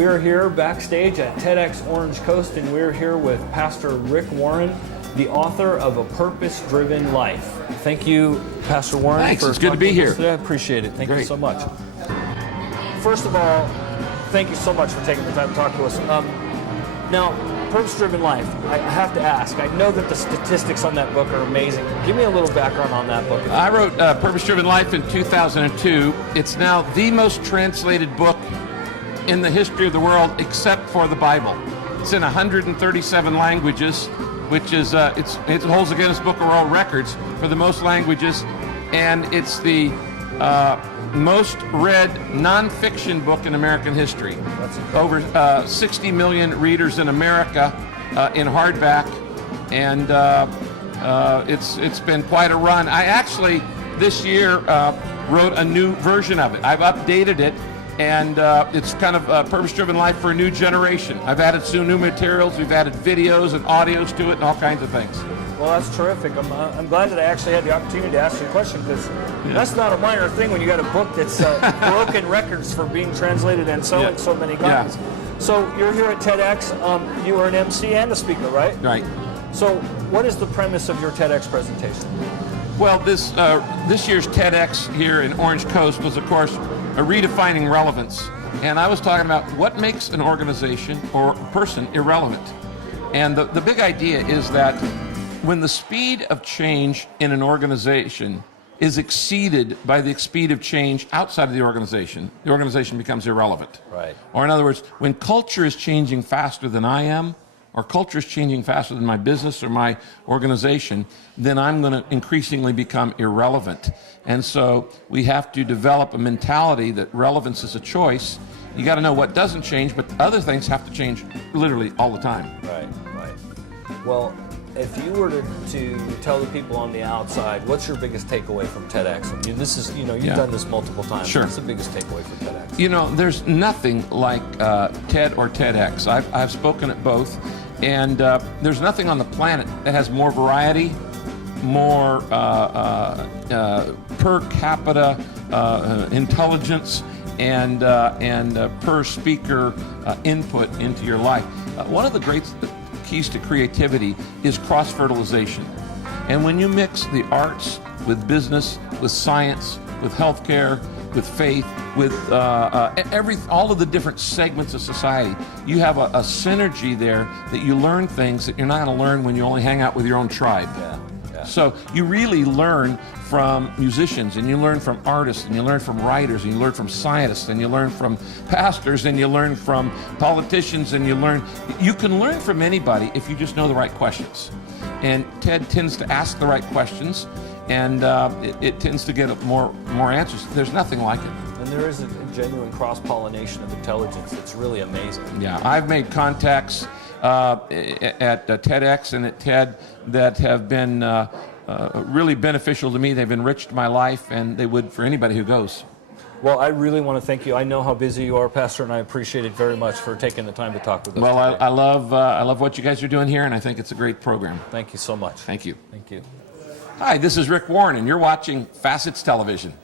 we're here backstage at TEDxOrangeCoast, and we're here with Pastor Rick Warren, the author of A Purpose-Driven Life. Thank you, Pastor Warren. Thanks, for it's good to be here. Today. I appreciate it. Thank you so much. First of all, thank you so much for taking the time to talk to us. Now, Purpose-Driven Life, I have to ask, I know that the statistics on that book are amazing. Give me a little background on that book. I wrote Purpose-Driven Life in 2002. It's now the most translated book in the history of the world except for the Bible. It's in 137 languages, which is, it holds the Guinness Book of World Records for the most languages, and it's the most read nonfiction book in American history. Over 60 million readers in America in hardback, and it's been quite a run. I actually this year wrote a new version of it. I've updated it, and it's kind of a purpose-driven life for a new generation. I've added some new materials. We've added videos and audios to it and all kinds of things. Well, that's terrific. I'm glad that I actually had the opportunity to ask you a question, because that's not a minor thing when you got a book that's broken records for being translated and selling so many copies. So you're here at TEDx. You are an MC and a speaker, right? Right. So what is the premise of your TEDx presentation? Well, this year's TEDx here in Orange Coast was, of course, a redefining relevance. And I was talking about what makes an organization or a person irrelevant. And the big idea is that when the speed of change in an organization is exceeded by the speed of change outside of the organization becomes irrelevant. Right. Or in other words, when culture is changing faster than I am, or culture is changing faster than my business or my organization, then I'm going to increasingly become irrelevant. And so we have to develop a mentality that relevance is a choice. You got to know what doesn't change, but other things have to change literally all the time. Right, right. Well, if you were to tell the people on the outside, what's your biggest takeaway from TEDx? I mean, this is, you've done this multiple times. Sure. What's the biggest takeaway from TEDx? You know, there's nothing like TED or TEDx. I've spoken at both, and there's nothing on the planet that has more variety, more per capita intelligence, and per speaker input into your life. One of the great keys to creativity is cross-fertilization. And when you mix the arts with business, with science, with healthcare, with faith, with all of the different segments of society, you have a synergy there that you learn things that you're not going to learn when you only hang out with your own tribe. So you really learn from musicians, and you learn from artists, and you learn from writers, and you learn from scientists, and you learn from pastors, and you learn from politicians, and you can learn from anybody if you just know the right questions. And TED tends to ask the right questions, and it tends to get more answers. There's nothing like it. And there is a genuine cross-pollination of intelligence that's really amazing. Yeah, I've made contacts at TEDx and at TED that have been really beneficial to me. They've enriched my life, and they would for anybody who goes. Well, I really want to thank you. I know how busy you are, Pastor, and I appreciate it very much for taking the time to talk with us. Well, I love what you guys are doing here, and I think it's a great program. Thank you so much. Thank you. Thank you. Hi, this is Rick Warren, and you're watching Facets Television.